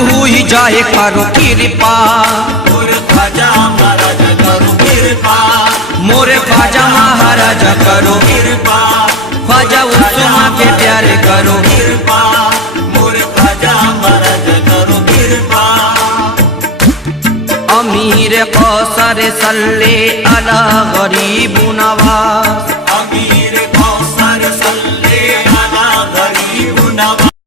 हुई जाए करो कृपा, मोरे ख्वाजा महाराज करो कृपा, मोरे ख्वाजा महाराज करो कृपा, ख्वाजा उस्मा के प्यारे करो कृपा, मोरे ख्वाजा महाराज करो कृपा। अमीर कौसर सल्ले अला गरीब नवाज, अमीर कौसर सल्ले अला गरीब नवाज,